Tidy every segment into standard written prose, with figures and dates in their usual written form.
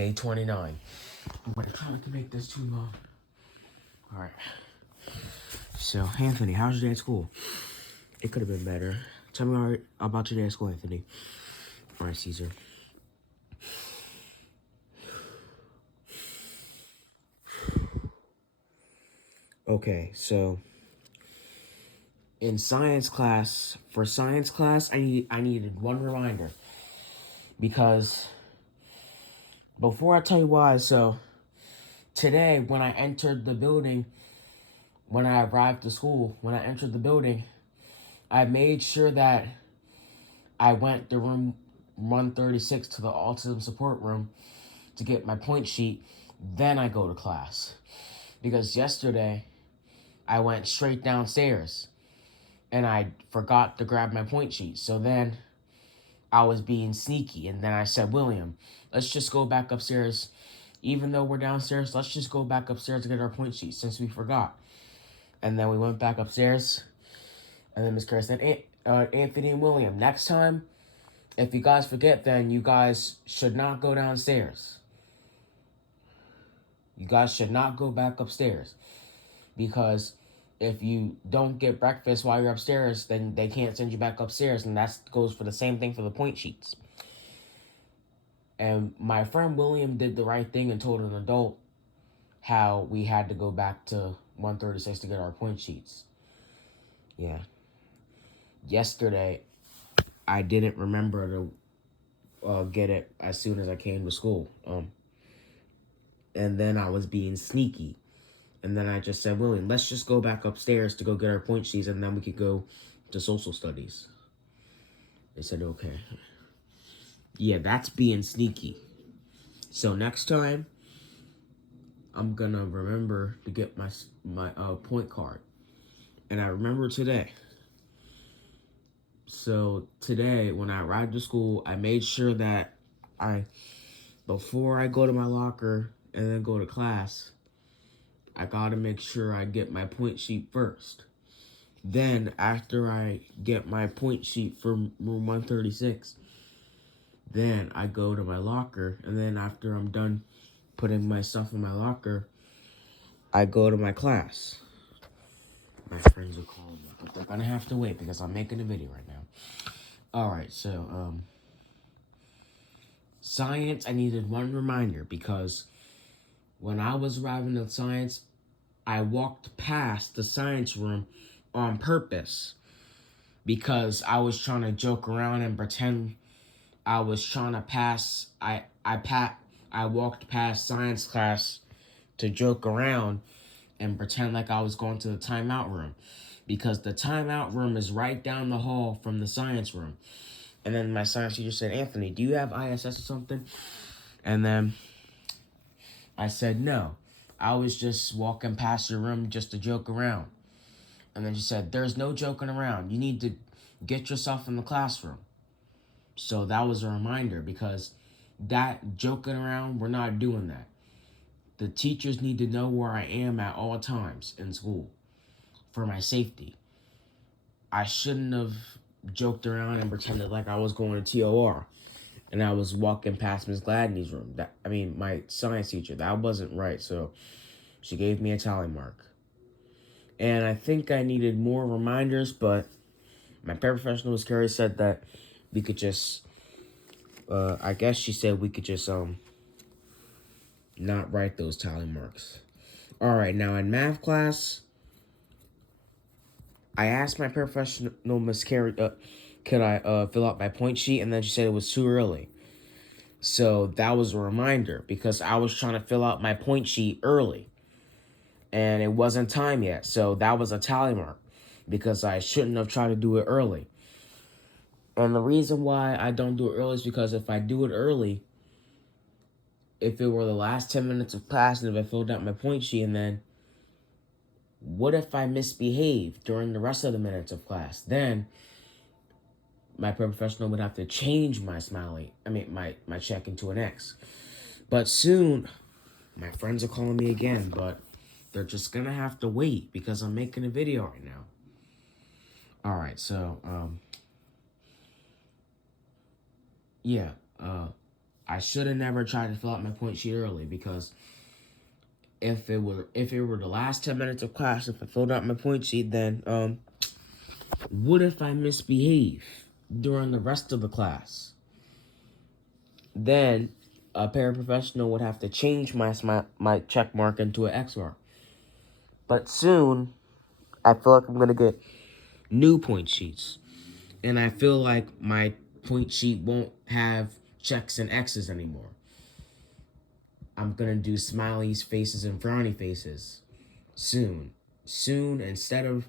Day 29. I'm gonna try not to make this too long. Alright. So, Anthony, how's your day at school? It could have been better. Tell me about your day at school, Anthony. Alright, Cesar. Okay, so in science class, I needed one reminder. Because before I tell you why, so today when I entered the building, when I arrived to school, when I entered the building, I made sure that I went to room 136 to the autism support room to get my point sheet. Then I go to class. Because yesterday, I went straight downstairs and I forgot to grab my point sheet. So then I was being sneaky. And then I said, William, let's just go back upstairs. Even though we're downstairs, let's just go back upstairs to get our point sheet since we forgot. And then we went back upstairs. And then Miss Carey said, Anthony and William, next time, if you guys forget, then you guys should not go downstairs. You guys should not go back upstairs. Because if you don't get breakfast while you're upstairs, then they can't send you back upstairs. And that goes for the same thing for the point sheets. And my friend William did the right thing and told an adult how we had to go back to 136 to get our point sheets. Yeah. Yesterday, I didn't remember to get it as soon as I came to school. And then I was being sneaky. And then I just said, William, let's just go back upstairs to go get our point sheets, and then we could go to social studies. They said, okay. Yeah, that's being sneaky. So next time, I'm going to remember to get my point card. And I remember today. So today, when I arrived to school, I made sure that before I go to my locker and then go to class, I gotta make sure I get my point sheet first. Then, after I get my point sheet from room 136, then I go to my locker. And then after I'm done putting my stuff in my locker, I go to my class. My friends are calling me, but they're gonna have to wait because I'm making a video right now. Alright, so, science, I needed one reminder because when I was arriving at science, I walked past the science room on purpose because I was trying to joke around and pretend I was trying to pass. I walked past science class to joke around and pretend like I was going to the timeout room because the timeout room is right down the hall from the science room. And then my science teacher said, Anthony, do you have ISS or something? And then I said, no. I was just walking past your room just to joke around. And then she said, there's no joking around. You need to get yourself in the classroom. So that was a reminder because that joking around, we're not doing that. The teachers need to know where I am at all times in school for my safety. I shouldn't have joked around and pretended like I was going to TOR. And I was walking past Miss Gladney's room. My science teacher. That wasn't right, so she gave me a Tallymark. And I think I needed more reminders, but my paraprofessional, Ms. Carey, said that we could just, I guess she said we could just, not write those Tallymarks. Alright, now in math class, I asked my paraprofessional, Ms. Carey, could I fill out my point sheet? And then she said it was too early. So that was a reminder because I was trying to fill out my point sheet early. And it wasn't time yet. So that was a tally mark because I shouldn't have tried to do it early. And the reason why I don't do it early is because if I do it early, if it were the last 10 minutes of class and if I filled out my point sheet, and then what if I misbehave during the rest of the minutes of class? Then my paraprofessional would have to change my my check into an X. But soon, my friends are calling me again, but they're just gonna have to wait because I'm making a video right now. Alright, so, I should have never tried to fill out my point sheet early, because if it were the last 10 minutes of class, if I filled out my point sheet, then what if I misbehave during the rest of the class? Then a paraprofessional would have to change my check mark into an X mark. But soon, I feel like I'm gonna get new point sheets, and I feel like my point sheet won't have checks and X's anymore. I'm gonna do smileys, faces, and frowny faces soon. Instead of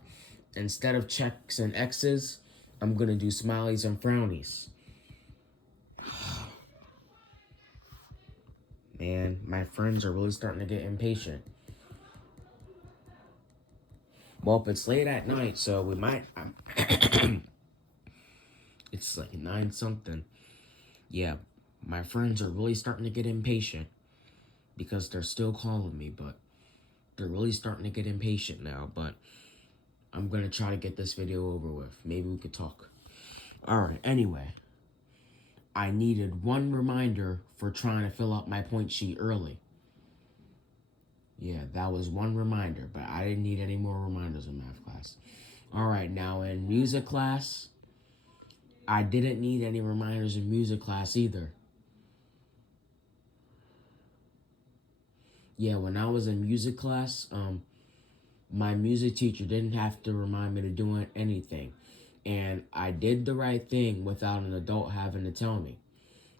checks and X's, I'm gonna do smileys and frownies. Man, my friends are really starting to get impatient. Well, if it's late at night, so we might. It's like 9 something. Yeah, my friends are really starting to get impatient, because they're still calling me, but they're really starting to get impatient now. But I'm gonna try to get this video over with. Maybe we could talk. Alright, anyway. I needed one reminder for trying to fill out my point sheet early. Yeah, that was one reminder, but I didn't need any more reminders in math class. Alright, now in music class, I didn't need any reminders in music class either. Yeah, when I was in music class, my music teacher didn't have to remind me to do anything. And I did the right thing without an adult having to tell me.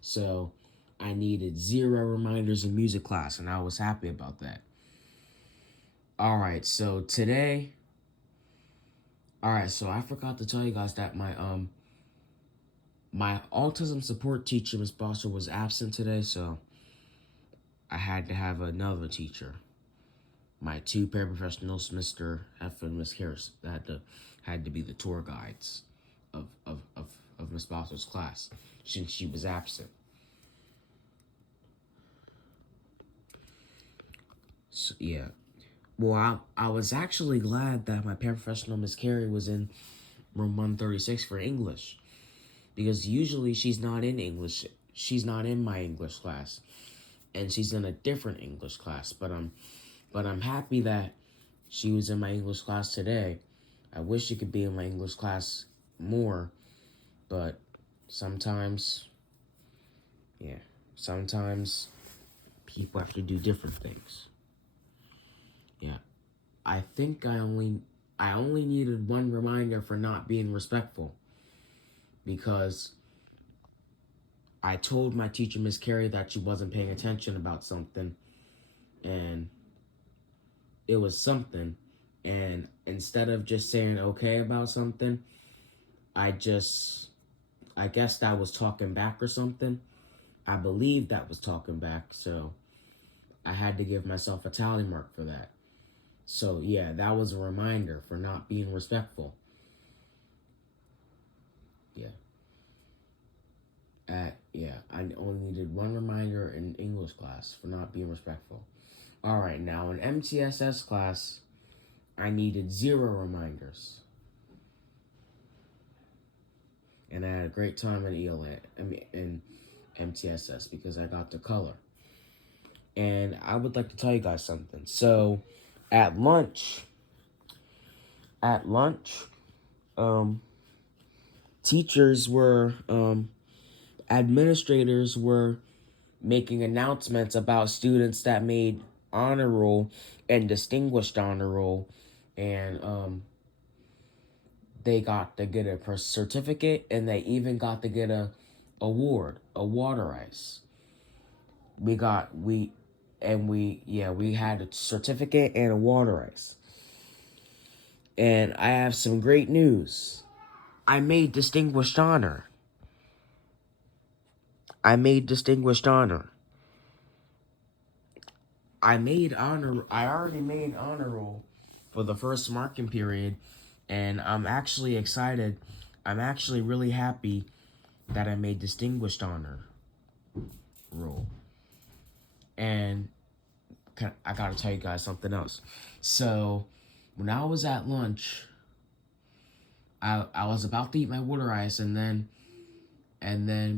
So I needed 0 reminders in music class, and I was happy about that. Alright, so today... Alright, so I forgot to tell you guys that my autism support teacher, Miss Bosser, was absent today, so I had to have another teacher. My 2 paraprofessionals, Mr. F and Miss Harris, had to be the tour guides of Miss Bosser's class, since she was absent. So, yeah. Well, I was actually glad that my paraprofessional, Miss Carey, was in room 136 for English, because usually she's not in English. She's not in my English class, and she's in a different English class. But I'm happy that she was in my English class today. I wish she could be in my English class more, but sometimes people have to do different things. Yeah, I think I only needed one reminder for not being respectful, because I told my teacher, Miss Carey, that she wasn't paying attention about something, and it was something, and instead of just saying okay about something, I guess that was talking back or something. I believe that was talking back, so I had to give myself a tally mark for that. So yeah, that was a reminder for not being respectful. I only needed one reminder in English class for not being respectful. Alright, now in MTSS class, I needed 0 reminders. And I had a great time in in MTSS, because I got to color. And I would like to tell you guys something. So, at lunch, teachers were, administrators were making announcements about students that made honor roll and distinguished honor roll, and they got to get a certificate, and they even got to get a award, a water ice. We had a certificate and a water ice. And I have some great news. I made distinguished honor. I already made honor roll for the first marking period, and I'm actually excited. I'm actually really happy that I made distinguished honor roll. And I gotta tell you guys something else. So, when I was at lunch, I was about to eat my water ice, and then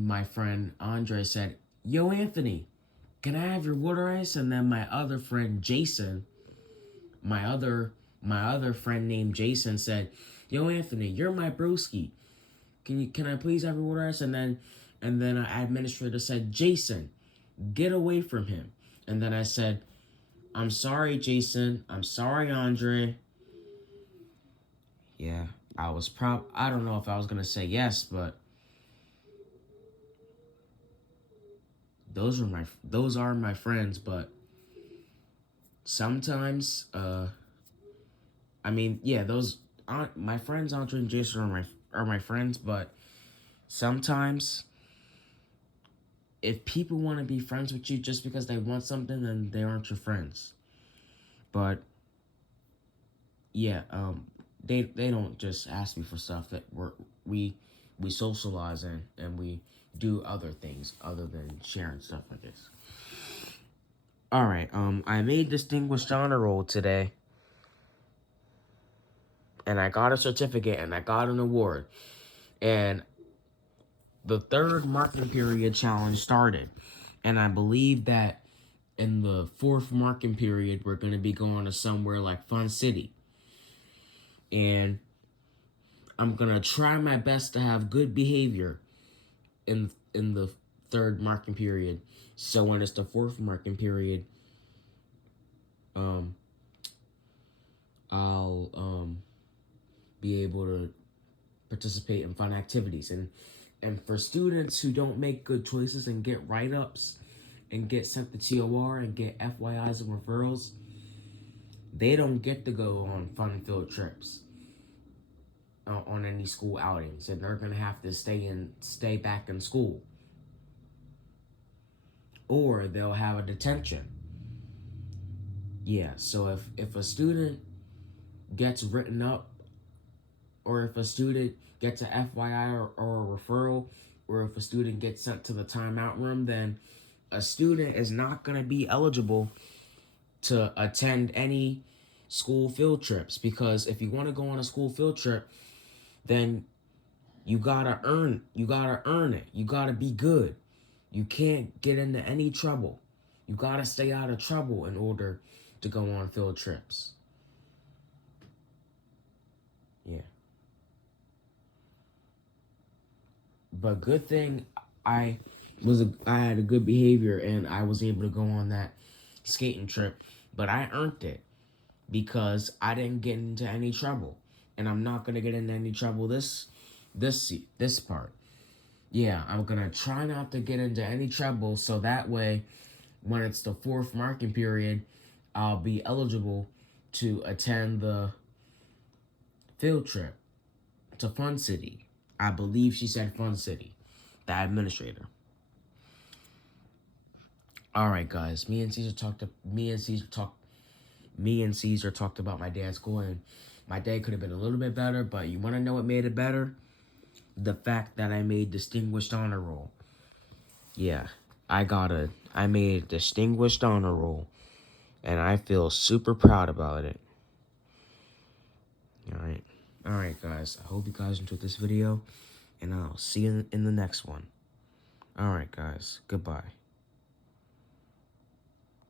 my friend Andre said, yo, Anthony, can I have your water ice? And then my other friend, Jason, my other friend named Jason said, yo, Anthony, you're my broski. Can I please have your water ice? And then our administrator said, Jason, get away from him. And then I said, I'm sorry, Jason. I'm sorry, Andre. Yeah, I don't know if I was gonna say yes, but those are my friends. But sometimes, I mean, yeah, those aren't my friends. Andre and Jason are my friends, but sometimes if people want to be friends with you just because they want something, then they aren't your friends. But yeah, they don't just ask me for stuff. That we socialize and we do other things other than sharing stuff like this. All right, I made distinguished honor roll today, and I got a certificate and I got an award, and the third marking period challenge started, and I believe that in the fourth marking period we're gonna be going to somewhere like Fun City, and I'm gonna try my best to have good behavior in the third marking period. So when it's the fourth marking period, I'll be able to participate in fun activities. And for students who don't make good choices and get write-ups and get sent to TOR and get FYIs and referrals, they don't get to go on fun field trips on any school outings, and they're gonna have to stay back in school, or they'll have a detention. Yeah, so if a student gets written up, or if a student gets a FYI or a referral, or if a student gets sent to the timeout room, then a student is not going to be eligible to attend any school field trips. Because if you want to go on a school field trip, then you gotta earn it. You gotta be good. You can't get into any trouble. You gotta stay out of trouble in order to go on field trips. Yeah. But good thing I I had a good behavior and I was able to go on that skating trip. But I earned it because I didn't get into any trouble, and I'm not gonna get into any trouble this part. Yeah, I'm gonna try not to get into any trouble, so that way, when it's the fourth marking period, I'll be eligible to attend the field trip to Fun City. I believe she said Fun City, the administrator. All right, guys. Me and Cesar talked about my dad's school, and my day could have been a little bit better. But you want to know what made it better? The fact that I made distinguished honor roll. Yeah, I made a distinguished honor roll, and I feel super proud about it. All right, guys. I hope you guys enjoyed this video, and I'll see you in the next one. All right, guys. Goodbye.